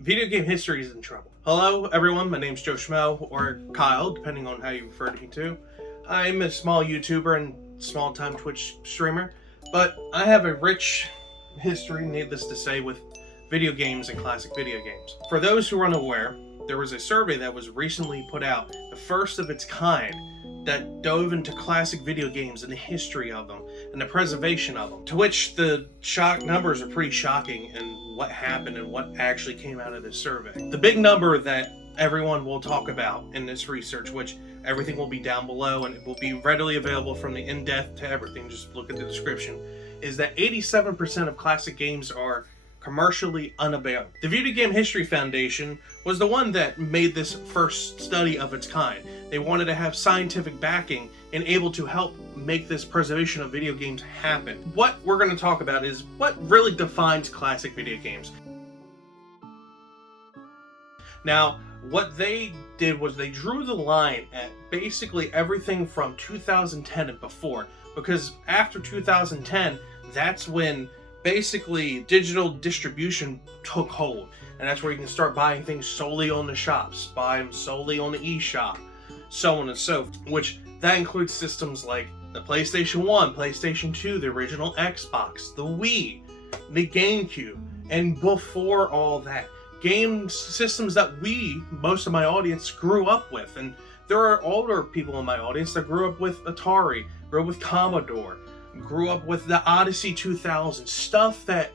Video game history is in trouble. Hello, everyone. My name's Schmmo, or Kyle, depending on how you refer to me to. I'm a small YouTuber and small-time Twitch streamer, but I have a rich history, needless to say, with video games and classic video games. For those who are unaware, there was a survey that was recently put out, the first of its kind, that dove into classic video games and the history of them and the preservation of them. To which the shock numbers are pretty shocking in what happened and what actually came out of this survey. The big number that everyone will talk about in this research, which everything will be down below and it will be readily available from the in-depth to everything, just look at the description, is that 87% of classic games are commercially unavailable. The Video Game History Foundation was the one that made this first study of its kind. They wanted to have scientific backing and able to help make this preservation of video games happen. What we're going to talk about is what really defines classic video games. Now, what they did was they drew the line at basically everything from 2010 and before, because after 2010, that's when basically digital distribution took hold, and that's where you can start buying things solely on the shops, buy them solely on the eShop, so on and so forth, which that includes systems like the PlayStation 1, PlayStation 2, the original Xbox, the Wii, the GameCube, and before all that, game systems that most of my audience grew up with. And there are older people in my audience that grew up with Atari, grew up with Commodore, grew up with the Odyssey 2000, stuff that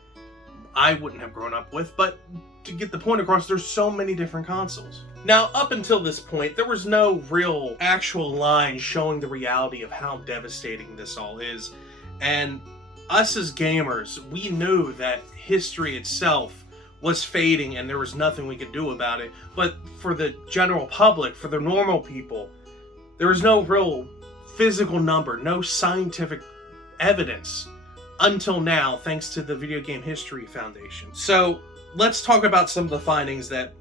I wouldn't have grown up with, but to get the point across, there's so many different consoles. Now, up until this point, there was no real actual line showing the reality of how devastating this all is, and us as gamers, we knew that history itself was fading and there was nothing we could do about it, but for the general public, for the normal people, there was no real physical number, no scientific evidence until now, thanks to the Video Game History Foundation. So let's talk about some of the findings that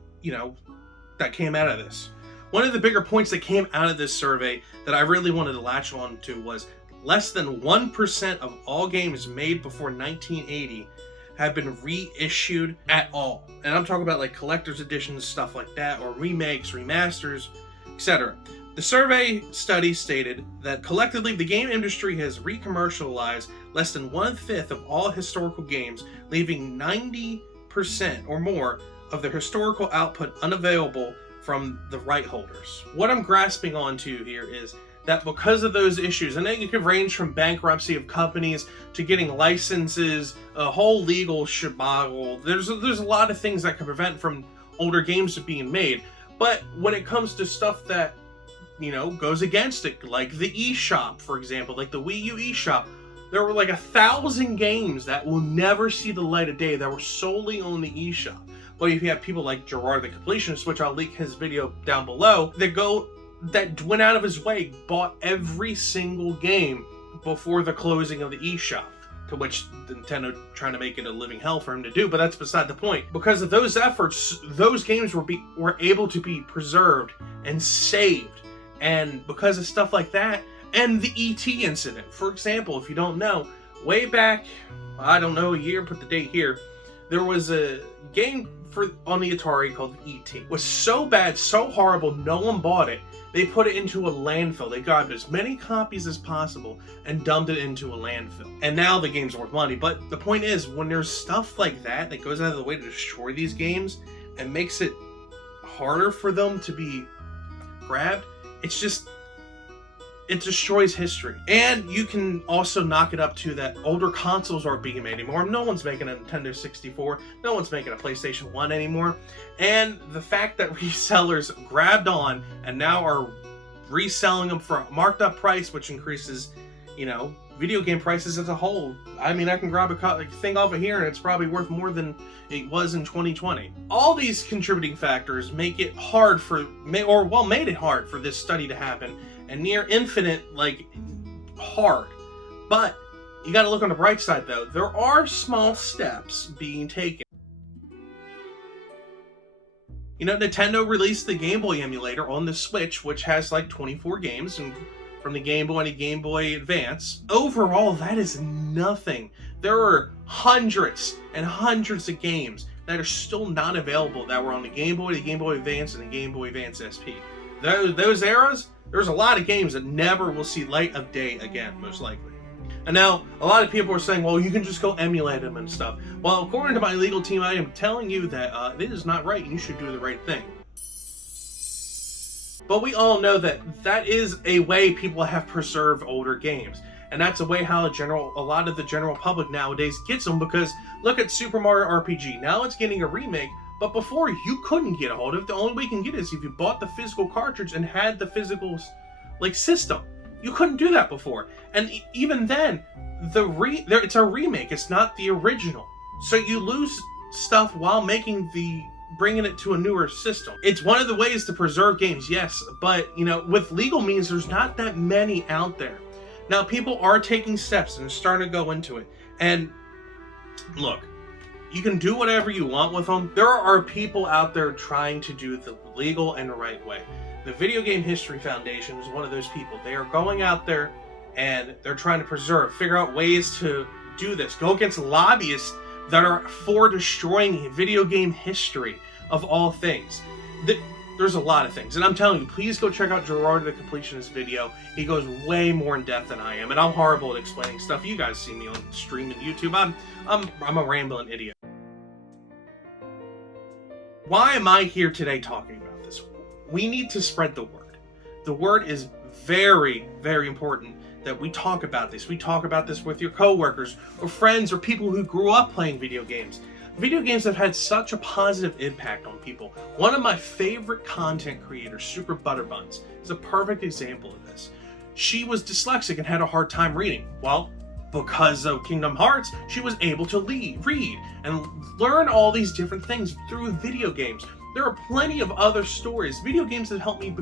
that came out of this. One of the bigger points that came out of this survey that I really wanted to latch on to was less than 1% of all games made before 1980 have been reissued at all. And I'm talking about like collector's editions, stuff like that, or remakes, remasters, etc. The survey study stated that collectively the game industry has re-commercialized less than 1/5 of all historical games, leaving 90% or more of their historical output unavailable from the right holders. What I'm grasping onto here is that because of those issues, and it could range from bankruptcy of companies to getting licenses, a whole legal shebaggle, there's a lot of things that can prevent from older games being made. But when it comes to stuff that goes against it, like the eShop, for example, like the Wii U eShop, there were like 1,000 games that will never see the light of day that were solely on the eShop. But if you have people like Gerard the Completionist, which I'll link his video down below, that went out of his way, bought every single game before the closing of the eShop, to which Nintendo trying to make it a living hell for him to do, but that's beside the point. Because of those efforts, those games were able to be preserved and saved. And because of stuff like that, and the E.T. incident, for example, if you don't know, way back, I don't know a year, put the date here, there was a game on the Atari called E.T. It was so bad, so horrible, no one bought it. They put it into a landfill. They grabbed as many copies as possible and dumped it into a landfill. And now the game's worth money. But the point is, when there's stuff like that that goes out of the way to destroy these games and makes it harder for them to be grabbed, it destroys history. And you can also knock it up to that older consoles aren't being made anymore. No one's making a Nintendo 64. No one's making a PlayStation 1 anymore. And the fact that resellers grabbed on and now are reselling them for a marked up price, which increases, video game prices as a whole. I mean, I can grab a thing off of here and it's probably worth more than it was in 2020. All these contributing factors make it hard made it hard for this study to happen, and near infinite, hard. But you gotta look on the bright side though. There are small steps being taken. Nintendo released the Game Boy emulator on the Switch, which has 24 games, and from the Game Boy and the Game Boy Advance. Overall, that is nothing. There are hundreds and hundreds of games that are still not available that were on the Game Boy Advance, and the Game Boy Advance SP. Those eras, there's a lot of games that never will see light of day again, most likely. And now, a lot of people are saying, well, you can just go emulate them and stuff. Well, according to my legal team, I am telling you that it is not right, and you should do the right thing. But we all know that that is a way people have preserved older games. And that's a way how a lot of the general public nowadays gets them, because look at Super Mario RPG. Now it's getting a remake, but before you couldn't get a hold of it. The only way you can get it is if you bought the physical cartridge and had the physical system. You couldn't do that before. And even then, it's a remake. It's not the original. So you lose stuff while bringing it to a newer system. It's one of the ways to preserve games, yes, but with legal means, there's not that many out there. Now, people are taking steps and starting to go into it. And look, you can do whatever you want with them. There are people out there trying to do the legal and the right way. The Video Game History Foundation is one of those people. They are going out there and they're trying to figure out ways to do this. Go against lobbyists that are for destroying video game history of all things. There's a lot of things, and I'm telling you, please go check out Gerard the Completionist video. He goes way more in depth than I am, and I'm horrible at explaining stuff. You guys see me on stream and YouTube. I'm a rambling idiot. Why am I here today talking about this? We need to spread the word. The word is very, very important that we talk about this. We talk about this with your coworkers or friends or people who grew up playing video games. Video games have had such a positive impact on people. One of my favorite content creators, Super Butterbuns, is a perfect example of this. She was dyslexic and had a hard time reading. Well, because of Kingdom Hearts, she was able to read and learn all these different things through video games. There are plenty of other stories. Video games have helped me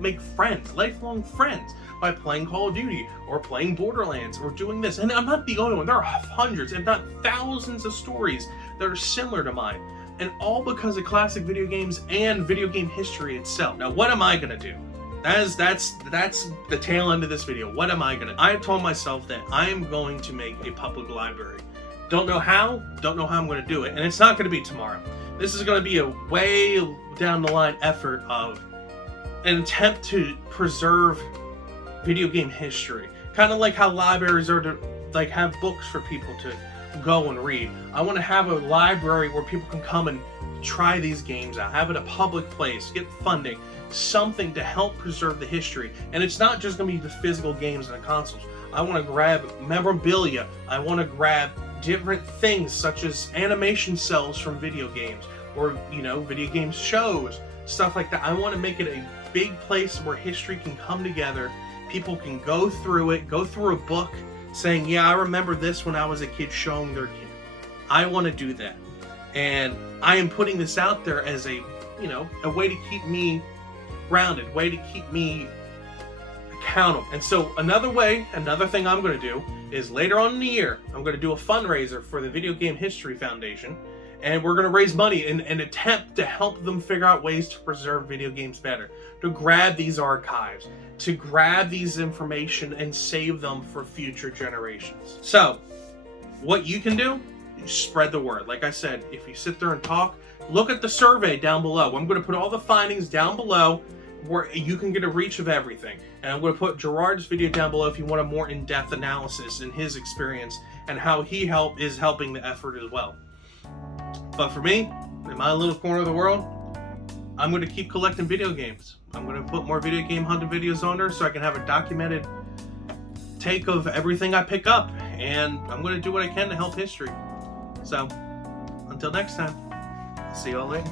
make friends, lifelong friends, by playing Call of Duty or playing Borderlands or doing this. And I'm not the only one. There are hundreds, if not thousands, of stories that are similar to mine. And all because of classic video games and video game history itself. Now, what am I gonna do? That's the tail end of this video. What am I gonna do? I have told myself that I am going to make a public library. Don't know how I'm gonna do it. And it's not gonna be tomorrow. This is gonna be a way down the line effort of an attempt to preserve video game history. Kind of like how libraries are to have books for people to go and read. I want to have a library where people can come and try these games out, have it a public place, get funding, something to help preserve the history. And it's not just going to be the physical games and the consoles. I want to grab memorabilia. I want to grab different things such as animation cells from video games or, video game shows, stuff like that. I want to make it a big place where history can come together. People can go through a book saying, yeah, I remember this when I was a kid, showing their kid. I want to do that. And I am putting this out there as a way to keep me grounded, way to keep me accountable. And so another thing I'm going to do is later on in the year, I'm going to do a fundraiser for the Video Game History Foundation. And we're going to raise money in an attempt to help them figure out ways to preserve video games better, to grab these archives, to grab these information and save them for future generations. So, what you can do, spread the word. Like I said, if you sit there and talk, look at the survey down below. I'm going to put all the findings down below where you can get a reach of everything. And I'm going to put Gerard's video down below if you want a more in-depth analysis in his experience and how he is helping the effort as well. But for me, in my little corner of the world, I'm going to keep collecting video games. I'm going to put more video game hunting videos on there so I can have a documented take of everything I pick up. And I'm going to do what I can to help history. So, until next time, see you all later.